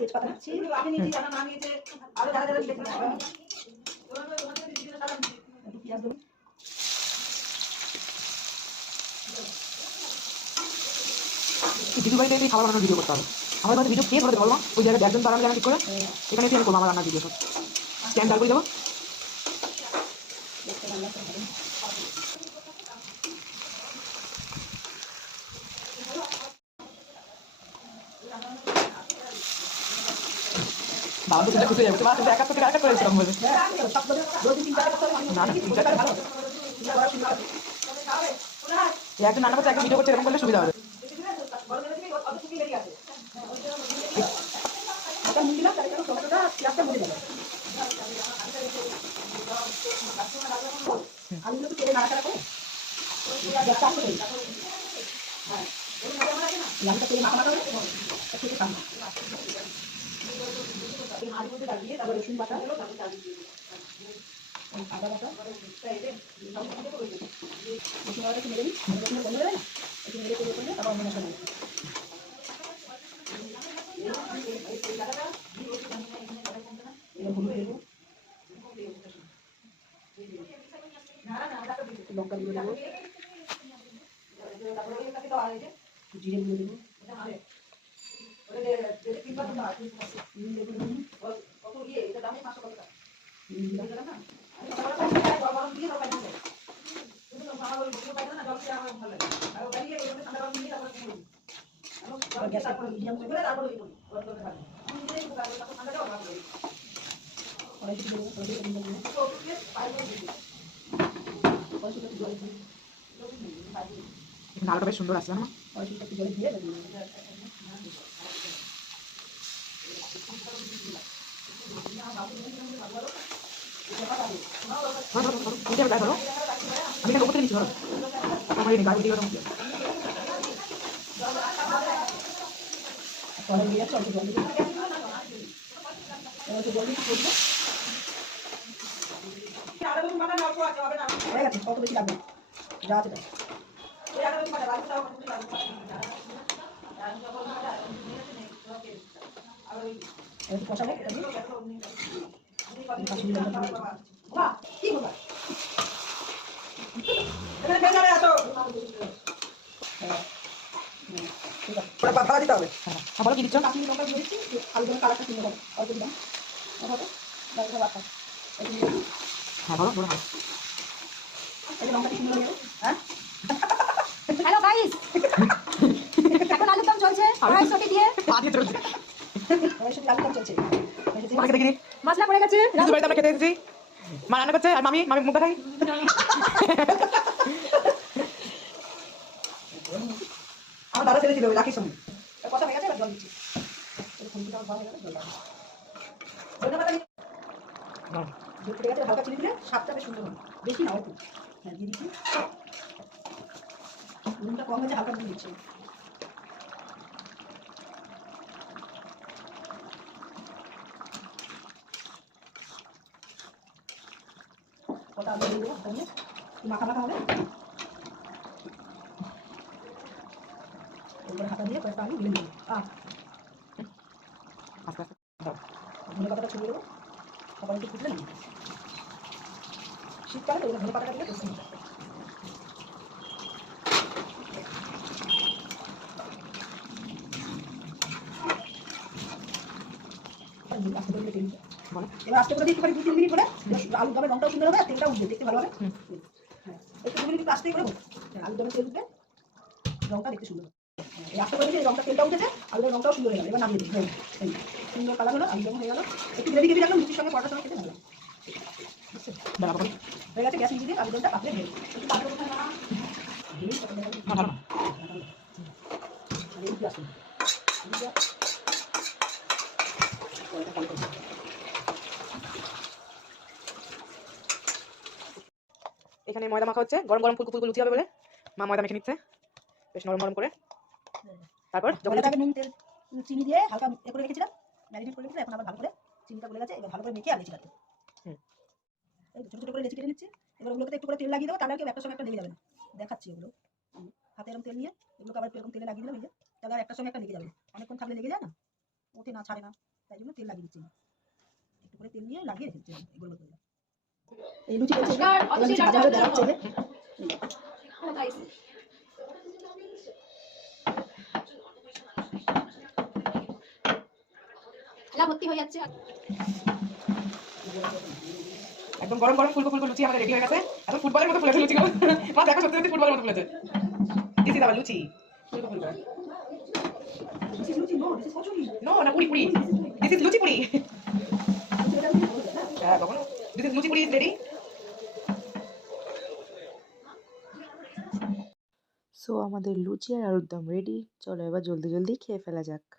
তেজপাতা দিচ্ছি। পেঁয়াজ দেবো। দিদি বাড়িতে এই খাবার বানানোর ভিডিও করতে হবে। আমার কাছে ভিডিও কে করতে পারবো ওই জায়গায় একজন বানানো জানা ঠিক করে এখানে এসে আমি করবো আমার রান্নার ভিডিও সব স্ক্যান ডাল করে দেবো। বাবা তো খুশি হয়ে যাবে তোমার একা থেকে আরেকটা করে এসেছিলাম বলে না না 3-4টা ভালো একজন রান্না করতে একটা ভিডিও করতে এরকম করলে সুবিধা হবে। আলুগুলো তো তেলে নাড়াচাড়া করে লালটা তেলে মাখা মাখা খেতে পারবো। আলুর মধ্যে দিয়ে তারপর রসুন বাটা, আদা বাটা, রসুন বাটাটা মেরে নিই, রসুনের গন্ধ দেবে না, একটু মেরে করে করলে তারপর অন্য মশলা লঙ্কা গুঁড়ো দেবো, জিরে গুঁড়ো দেবো, আলোটা বেশ সুন্দর আসছে না জলে দিয়ে ধরো আমি এটা করতে নিচ্ছি ধরো আমার এই গাড়ি দিয়ে কত বেশি লাগবে যা আছে কষাবো দিতে হবে। বলো কি দিচ্ছ? আলু কালারটা সুন্দর হবে অল্প দিলাম হ্যাঁ বলো বলো হ্যাঁ। হ্যালো গাইস, এখন আলুর দম চলছে কড়াইশুঁটি দিয়ে চলছে আলুর দম চলছে মাকে দেখিনি মশলা পড়ে গেছে। দিদি বাড়িতে আমরা খেতে এসেছি মা রান্না করছে আর মামি মুখ দেখাই আমার দাদা ছেড়েছিল লাখির সময় কথা হয়ে গেছে এবার জল দিচ্ছি ফুটে গেছে হালকা চিনি দিলে স্বাদটা বেশ সুন্দর হবে বেশি না অল্প হ্যাঁ দিয়ে দিচ্ছি নুনটা কম হয়েছে হালকা দিয়ে দিচ্ছি কটা আলু দিয়ে দেবো তাহলে মাখা মাখা হবে এরপরে হাতা দিয়ে কয়েকটা আলু দিয়ে দেবো ধনে পাতাটা ছড়িয়ে দেবো সকালে একটু ফুটলে না শীতকালে তো ধনে পাতাটা দিলে বেশি এবার আস্তে করে একটু 2-3 মিনিট করে আলুর দমের রংটাও সুন্দর হবে আর তেলটা উঠবে দেখতে ভালো হবে হ্যাঁ একটু 2 মিনিট আস্তেই করে আলুর দমের তেল উঠবে রংটা দেখতে সুন্দর হবে এই আস্তে করে যে রংটা তেলটা উঠেছে আলুর রংটাও সুন্দর হয়ে গেল এবার নামিয়ে দিই সুন্দর কালার হলো আলুর দম হয়ে গেল একটু গ্রেভি গ্রেভি রাখলাম লুচির সঙ্গে পরোটার সঙ্গে খেতে ভালো হয়ে গেছে গ্যাস নিচে দিয়ে আলুর দমটা পাতলে ঢেলে এখানে ময়দা মাখা হচ্ছে গরম গরম ফুলকো ফুলকো লুচি হবে বলে মা ময়দা মেখে নিচ্ছে বেশ নরম নরম করে তারপর যখন নুন তেল চিনি দিয়ে হালকা এ করে রেখেছিলাম ম্যারিনেট করে রেখেছিলাম এখন আবার ভালো করে চিনিটা গলে গেছে এবার ভালো করে মেখে আনছি এই ছোটো ছোটো করে লেচি কেটে নিচ্ছি এবার ওগুলোকে একটু করে তেল লাগিয়ে দেবো তাহলে আর একটার সঙ্গে একটা লেগে যাবে না দেখাচ্ছি এগুলো হাতে এরকম তেল নিয়ে এগুলোকে আবার এরকম তেলে লাগিয়ে দিলাম এই যে তাহলে আর একটার সঙ্গে একটা লেগে যাবে অনেকক্ষণ থাকলে লেগে যায় না ওঠে না, ছাড়ে না, তাই জন্য তেল লাগিয়ে দিচ্ছি। একটু করে তেল নিয়ে লাগিয়ে রেখেছি গোল গোল করে। এই লুচি করছে নমস্কার, এবার লুচি ভাজা হলে দেখা হচ্ছে যে হ্যালো গাইস, থালা ভর্তি হয়ে যাচ্ছে। একদম গরম গরম ফুলকো ফুলকো লুচি আমাদের রেডি হয়ে গেছে। এখন ফুটবলের মতো ফুলেছে লুচিগুলো। মা দেখো সত্যি সত্যি ফুটবলের মতো ফুলেছে। This is our luchi. ফুলকো ফুলকো। This is luchi, no this is kachori. No না পুরি পুরি। This is luchi puri. লুচি এটা লুচি বলতে না। হ্যাঁ বাবা this is luchi puri is ready. So আমাদের লুচি আর আলুর দম রেডি। চলো এবার জলদি জলদি খেয়ে ফেলা যাক।